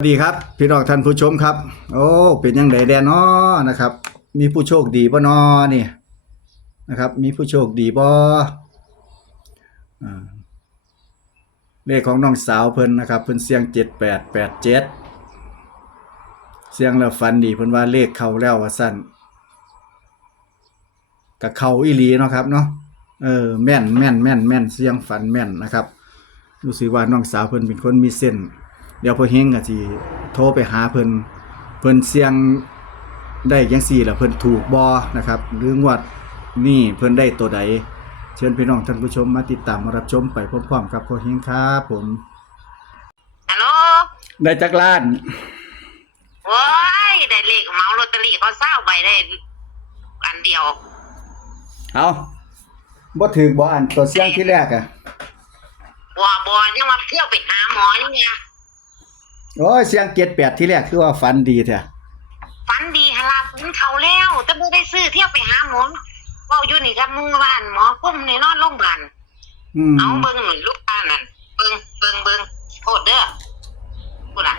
สวัสดีครับพี่น้องท่านผู้ชมครับโอ้เป็นยังไงแดนน้อนะครับมีผู้โชคดีบ่น้อนี่นะครับมีผู้โชคดีบ่เลขของน้องสาวเพิ่นนะครับเพิ่นเสียง7887เสียงแล้วฝันดีเพิ่นว่าเลขเข้าแล้วว่าซั่นก็เข้าอีหลีเนาะครับเนาะแม่นเสียงฝันแม่นนะครับรู้สึกว่าน้องสาวเพิ่นเป็นคนมีเส้นเดี๋ยวพ่อเฮงก็สิโทรไปหาเพิ่นเสียงได้จังซี่ล่ะเพิ่นถูกบ่นะครับหรืองวดนี้เพิ่นได้ตัวใดเชิญพี่น้องท่านผู้ชมมาติดตามรับชมไปพร้อมๆกับพ่อเฮงครับผมฮัลโหลได้จักล้านโอ้ยได้เลขเหมาลอตเตอรี่เขา20ใบได้อันเดียวเอาบ่ถูกบ่อันตัวเสียงที่แรกอ่ะบ่ยังมาเที่ยวไปหาหมอนี่ไงโอ้ยเสียง78ที่แรกคือว่าฝันดีแท้ฝันดีหล่ะฝันเขาแล้วแต่บ่ได้ซื้อเที่ยวไปหาหมอเว้าอยู่นี่ครับหมู่บ้านหมอคุมนี่นอนโรงพยาบาลเอาเบิ่งหน่อยลูกตานั่นเบิ่งโทษเด้อพูดล่ะ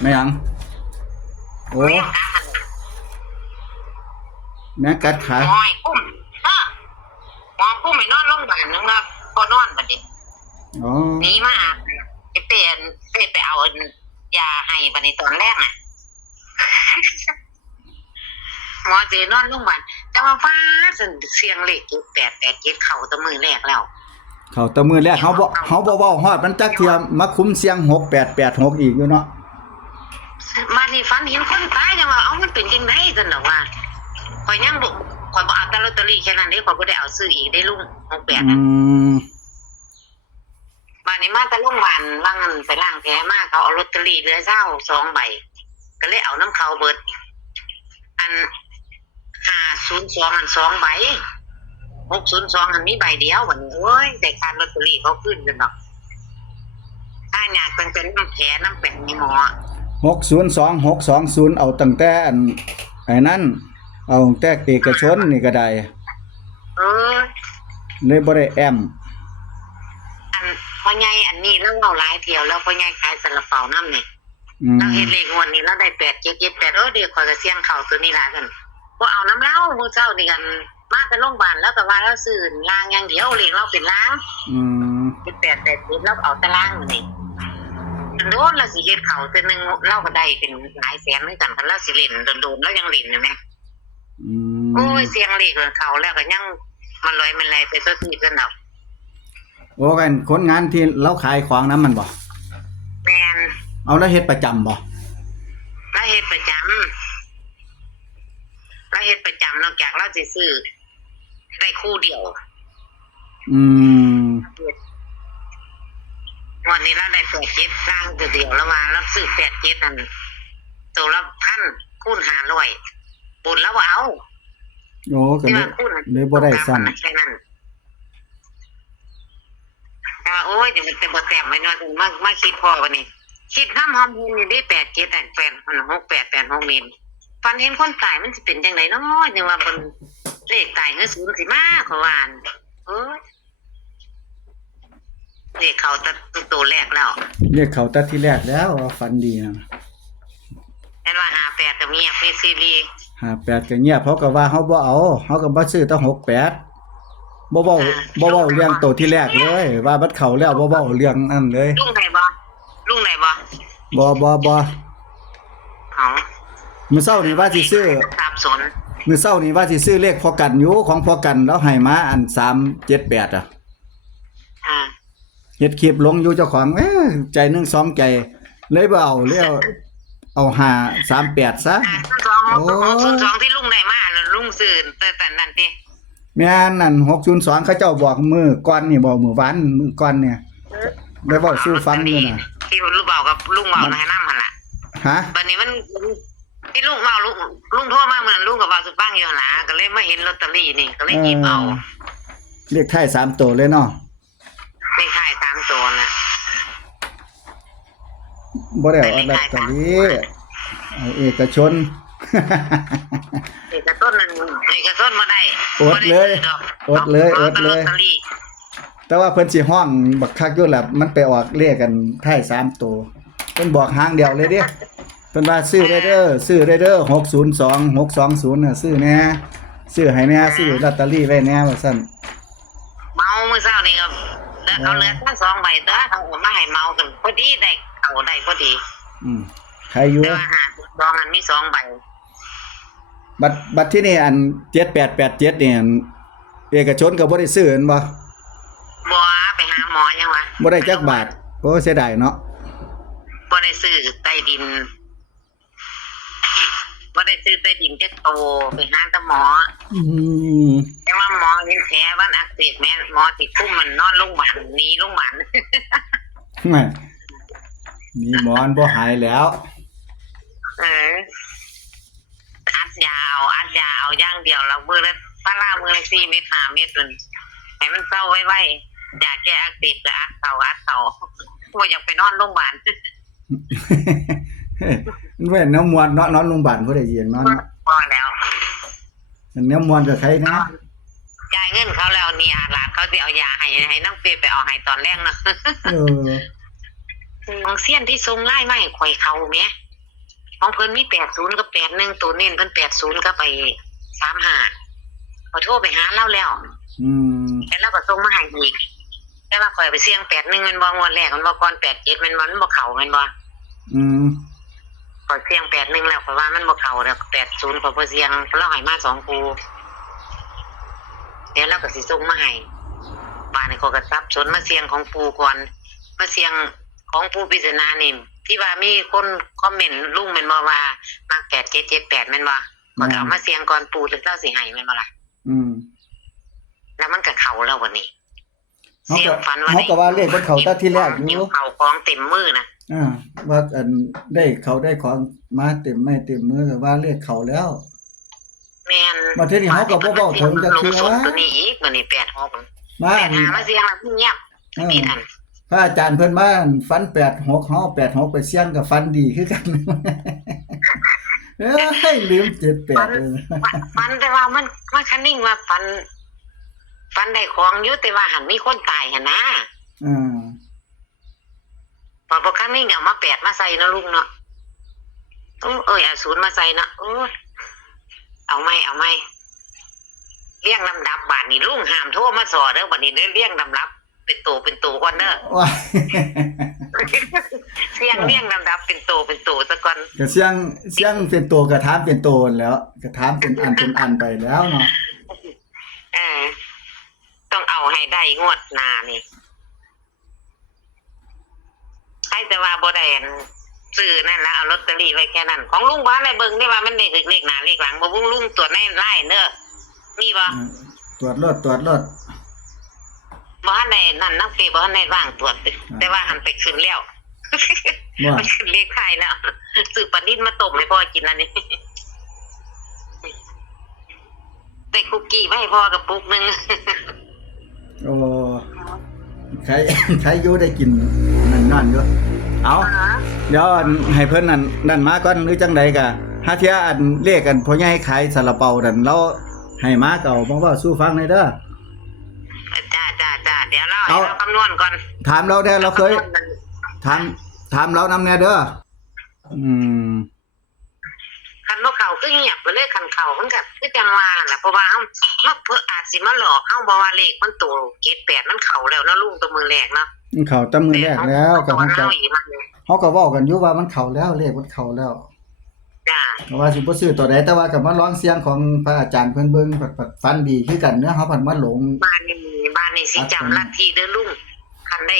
ไม่หยังโอ้แม่กัดขาหมอคุมหมอคุมให้นอนโรงพยาบาลนึงครับบ่นอนบัดนี้อ๋อนี่มาไปเอายาให้บัดนี้ตอนแรกน่ะหมอเจนอนโรงพยาบาลแต่ว่าฟ้าเสียงเลข887เข้าแตะมือแรกแล้วเข้าแตะมือแรกเฮาบ่เว้าฮอดมันจักเทียมมาคุ้มเสียง6886อีกอยู่เนาะมานี่ฝันเห็นคนตายจังว่าเอามันเป็นจังได๋ซั่นดอกว่าข่อยยังบ่ข่อยบ่เอาแต่ลอตเตอรี่แค่นั้นเด้ข่อยบ่ได้เอาซื้ออีกได้ลุง68น่ะบัดนี้มาแต่โรงพยาบาลว่างั้นไปล้างแผลมาเขาเอาลอตเตอรี่เหลือเจ้า2ใบก็เลยเอาน้ำเขาเบิดอัน502อัน2ใบ602อันมีใบเดียวบัดนี้โอ้ยได้ค่าลอตเตอรี่เขาขึ้นกันดอกถ้าอยากเป็นน้ำแผลน้ำแป้งมีหมอ602620เอาตั้งแต่อันไอ้นั้นเอาตั้งแต่เอกชนนี่ก็ได้เลยบ่ได้แอมอันพ่อใหญ่อันนี้แล้วเว้าหลายเที่ยวแล้วพ่อใหญ่ขายซาลาเปานำนี่แล้วเฮ็ดเลขงวดนี้แล้วได้8778เดี๋ยวข่อยก็เสี่ยงเข้าตัวนี้ล่ะซั่นบ่เอาน้ำเล้ามื้อเช้านี่กันมาแต่โรงพยาบาลแล้วก็ว่าเราซื้อล้างอย่างเดียวเลขเราเป็นล้าง78แล้วเอาแต่ล้างมื้อนี้โดนละสิเฮ็ดเข้าตัวนึงเราก็ได้เป็นหลายแสนเหมือนกันคันเราสิเล่นโดนๆแล้วยังเล่นอยู่แม่โอ้ยเสียงเลขเข้าแล้วก็ยังมันลอยมันไหลไปตัวที่กันดอกโอ้กันคนงานที่เราขายของนั้นมันบ่แม่นเอาแล้วเฮ็ดประจำบ่แล้วเฮ็ดประจำนอกจากเราสิซื้อได้คู่เดียววันนี้เราได้87ร่างตัวเดียวแล้วว่าเราซื้อ87นั่นตัวละ1,000คูณ500บุญแล้วบ่เอาโอ้ก็เลยบ่ได้ซ้ำแค่นั้นโอ้ยจะมันเป็นบ่แต้มไว้เนาะมาคิดพอบัดนี้คิดหอมๆนี่ได้87อัน6886นี่ฝันเห็นคนตายมันสิเป็นจังได๋เนาะจังว่าเพิ่นเลขตายคือ0สิมาเขาว่าเอ้ยเลขเขาตัวแรกแล้วเรียกเขาแต่ที่แรกแล้วฝันดีนะแม่นว่า58ก็เงียบมีซีรีส์58ก็เงียบเพราะก็ว่าเฮาบ่เอาเฮาก็บ่ซื้อแต่68บ่เว้าเรื่องตัวที่แรกเลยว่าบัดเข้าแล้วบ่เว้าเรื่องนั้นเลยลุงได้บ่บ่เอามื้อเช้านี่ว่าสิซื้อสับสนมื้อเช้านี่ว่าสิซื้อเลขพอกันอยู่ของพอกันแล้วให้มาอัน378อ่ะเฮ็ดคลิปลงอยู่เจ้าของใจนึง2ใจเลยบ่เอาแล้วเอา538ซะโอ้2ที่ลุงได้มาลุงซื้อแต่นั้นติแม่นนั่น602เขาเจ้าบอกมื้อก่อนนี่บ่มื้อวานมื้อก่อนเนี่ยได้เว้าสู่ฟังอยู่น่ะที่ลุงเว้ากับลุงเว้าให้นำหั่นล่ะฮะบัดนี้มันที่ลุงเว้าลุงโทรมาเหมือนลุงก็เว้าสู่ฟังอยู่หั่นล่ะก็เลยมาเห็นลอตเตอรี่นี่ก็เลยหยิบเอาเลขท้าย3ตัวเลยเนาะเลขท้าย3ตัวน่ะบ่ได้เอาลอตเตอรี่เอกชนเอกชนมาได้อดเลยแต่ว่าเพิ่นสิห้องบักคักอยู่แหละมันไปออกเลขกันท้าย3ตัว เป็นบอกหางเดียวเลยเด้เพิ่นว่าซื้อได้เด้อ602 620น่ะซื้อแหน่ซื้อให้แหน่ซื้อลอตเตอรี่ไว้แหน่ว่าซั่น เมาเมื่อเช้านี่ก็เอาเหลือแค่2ใบตัวเขาเอามาให้เมากันพอดีได้เขาได้พอดี ใครอยู่ แต่ว่าหาดองอันมี2ใบ บัตรที่นี่อัน7887นี่อันเอกชนก็บ่ได้ซื้ออันบ่ บ่ไปหาหมอยังวะ บ่ได้จักบาทโอ้เสียดายเนาะ บ่ได้ซื้อใต้ดินบ่ได้ซื้อใต้ดินจักโตไปหาแต่หมอ แต่ว่าหมอเห็นแผลมันอักเสบแม่หมอติดทุ่มมันนอนโรงพยาบาลหนีโรงพยาบาล ไม่นี่หมอนบ่หายแล้ว เอออัดยาเอาอย่างเดียวเรามือละพารามือละ4 เม็ด5 เม็ดนั่นให้มันเศร้าไว้อยากแก้อักเสบก็อัดเขาบ่อยากไปนอนโรงพยาบาล มันแว่นน้ำมวนเนาะนอนโรงพยาบาลบ่ได้เยียงนอน พอแล้ว อันน้ำมวนก็ใครนะ จ่ายเงินเขาแล้วนี่อาหลานเขาสิเอายาให้น้องเฟยไปเอาให้ตอนแรกเนาะ เออ ของเซียนที่ทรงไล่มาให้ข่อยเขาแหมของเพิ่นมี80กับ81ตัวเน้นเพิ่น80ก็ไป35ขอโทรไปหาเราแล้ว แล้วเราก็ส่งมาให้อีกแต่ว่าข่อยไปเสี่ยง81มันบ่งวดแรกมันบ่ก่อน87มันบ่เข้ามันบ่ข่อยเสี่ยง81แล้วข่อยว่ามันบ่เข้าแล้ว80ข่อยบ่เสี่ยงเราให้มา2คู่เดี๋ยวเราก็สิส่งมาให้บ้านนี่เขาก็ซับสนมาเสี่ยงของปู่ก่อนมาเสี่ยงของปู่ปริศนานี่ที่ว่ามีคนคอมเมนต์ลุงแม่นบ่ว่ามัก8778แม่นบ่ก็เอามาเสี่ยงก่อนปู่ถึงเจ้าสิให้แม่นบ่ล่ะแล้วมันก็เข้าแล้ววันนี้เสี่ยงฝันว่า เฮาก็ว่าเลขมันเข้าแต่ที่แรกอยู่ เข้าของเต็มมือนะ ว่าอันได้เขาได้ของมาเต็มไม่เต็มมือก็ว่าเลขเขาแล้ว แม่น มาเทื่อนี้เฮาก็บ่เว้าถึงจักเทื่อ ตัวนี้อีกตัวนี้86 มา 85มาเสี่ยงแล้วเงียบมีทัน พระอาจารย์เพิ่นมาฟัน86เฮา86ไปเสี่ยงก็ฟันดีคือกัน เอ้ยลืม78เลย ฟันแต่ว่ามันคันนิ่งว่าฟันได้ของอยู่แต่ว่าหันมีคนตายหั่นนะพอคันนิ่งเอามา8มาใส่เนาะลุงเนาะเอา0มาใส่เนาะเอาไม่เรียงลำดับบาดนี้ลุงห้ามโทรมาสอเด้อบัดนี้เด้อเรียงลำดับเป็นตัวก่อนเด้อ เสียงเรียงลำดับเป็นตัวซะก่อน ก็เสียงเป็นตัวก็ถามเป็นตัวแล้วก็ถามเป็นอันไปแล้วเนาะ ต้องเอาให้ได้งวดหน้านี่ใครแต่ว่าบ่ได้ซื้อนั่นละเอาลอตเตอรี่ไว้แค่นั้นของลุงบ่ได้เบิ่งได้ว่ามันเลขหน้าเลขหลังบ่ลุงตรวจในไลน์เด้อมีบ่ตรวจรถบ่ทันได้นั่นนักเฟบ่ทันได้ว่างตรวจแต่ว่าหันไปขึ้นแล้วมันขึ้นเลขไทยแล้วซื้อปลานิ่นมาต้มให้พ่อกินแล้วนี่แต่คุกกี้ไว้ให้พ่อกระปุกนึง โอ้ใครอยู่ได้กินนั่นอยู่เอาเดี๋ยวให้เพิ่นนั่นมาก่อนหรือจังใดก็หาเที่ยอันเลขกันพ่อใหญ่ขายซาลาเปานั่นเราให้มาเก่าบ่ว่าสู้ฟังหน่อยเด้อจ้าเดี๋ยวเราคำนวณก่อนถามเราได้เราเคยถามเรานำแน่เด้อคันบ่เข้าคือเงียบไปเลยคันเข้ามันก็คือจังว่าน่ะเพราะว่าเฮาเพิ่นอาจสิมาหลอกเฮาบ่ว่าเลขมันโต78มันเข้าแล้วเนาะลุงตัวมือแรกเนาะมันเข้าแต่มือแรกแล้วก็เฮาก็เว้ากันอยู่ว่ามันเข้าแล้วเลขมันเข้าแล้วจ้าว่าสิบ่ซื้อตัวใดแต่ว่าก็มาลองเสียงของพระอาจารย์เพิ่นเบิ่งฟันดีคือกันเนื้อเฮาพันมาหลงบ้านนี่สิจำลัทธิเด้อลุงคันได้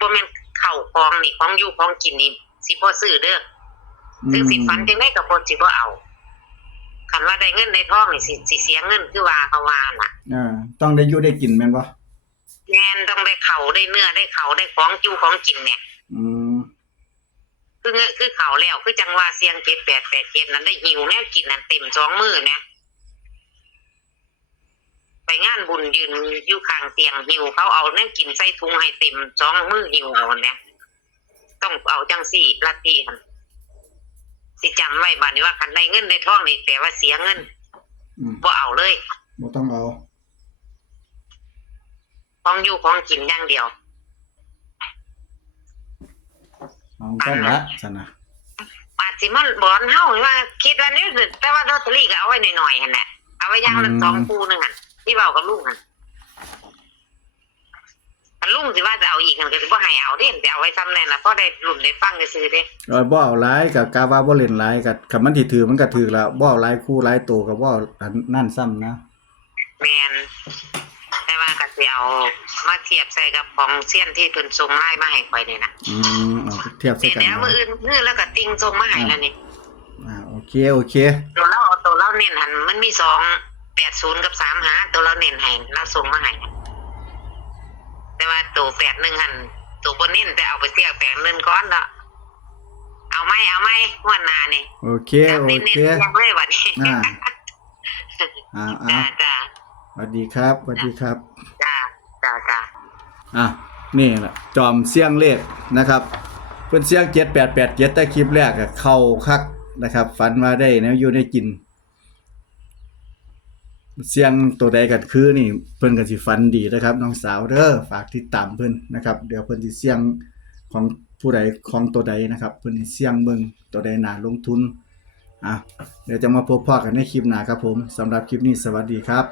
บ่แม่นเข้าของนี่ของอยู่ของกินนี่สิบ่ซื้อเด้อถึงสิฝันจังได๋ก็บ่สิบ่เอาคันว่าได้เงินได้ทองนี่สิเสียเงินคือว่าเขาว่าน่ะต้องได้อยู่ได้กินแม่นบ่แม่นต้องได้เข้าได้เนื้อได้เข้าได้ของอยู่ของกินเนี่ยคือเขาแล้วคือจังว่าเสียง7887นั้นได้หิวแน่กินนั้นเต็ม2มื้อเนี่ยไปงานบุญยืนอยู่ข้างเตียงหิวเขาเอาแน่กินใส่ถุงให้เต็ม2มื้อหิวเอาเนี่ยต้องเอาจังซี่ลัทธิหั่นสิจำไว้บัดนี้ว่าคันได้เงินได้ทองนี่แปลว่าเสียเงินบ่เอาเลยบ่ต้องเอาของอยู่ของกินอย่างเดียวเ ของกันละซั่นน่ะ อาจสิมาบอนเฮาว่าคิดว่านี่แต่ว่าลอตเตอรี่ก็เอาไว้หน่อยๆหั่นแหละเอาไว้อย่างละ2คู่นึงหั่นที่เว้ากับลุงหั่นอันลุงสิว่าจะเอาอีกหั่นก็สิบ่ให้เอาเด้สิเอาไว้ซ้ำแน่ล่ะพอได้รุ่นได้ฟังซื่อๆเด้ บ่เอาหลายก็กะว่าบ่เล่นหลายก็คันมันสิถือมันก็ถือแล้วบ่เอาหลายคู่หลายโตก็บ่เอาอันนั่นซ้ำนะ แม่นแต่ว่าก็สิเอามาเทียบใส่กับของเซียนที่เพิ่นส่งไลน์มาให้ข่อยนี่นะ เอาเทียบใส่กัน เดี๋ยวมื้ออื่นแล้วก็ติ่งส่งมาให้แล้วนี่ โอเค ตัวเราเน้นหันมันมี280กับ35ตัวเราเน้นให้เราส่งมาให้แต่ว่าตัว81หันตัวบ่เน้นแต่เอาไปเสี่ยง81ก่อนเนาะเอาไหมงวดหน้านี่ โอเค เน้นๆเสี่ยงเลยบัดนี้ จ้า สวัสดีครับ จ้า นี่ล่ะจอมเสียงเลขนะครับเพิ่นเสียง7887แต่คลิปแรกก็เข้าคักนะครับฝันว่าได้แนวอยู่ได้กินเสียงตัวใดก็คือนี่เพิ่นก็สิฝันดีนะครับน้องสาวเด้อฝากติดตามเพิ่นนะครับเดี๋ยวเพิ่นสิเสียงของผู้ใดของตัวใดนะครับเพิ่นสิเสียงเบิ่งตัวใดน่าลงทุนเดี๋ยวจะมาพบพอกันในคลิปหน้าครับผมสำหรับคลิปนี้สวัสดีครับ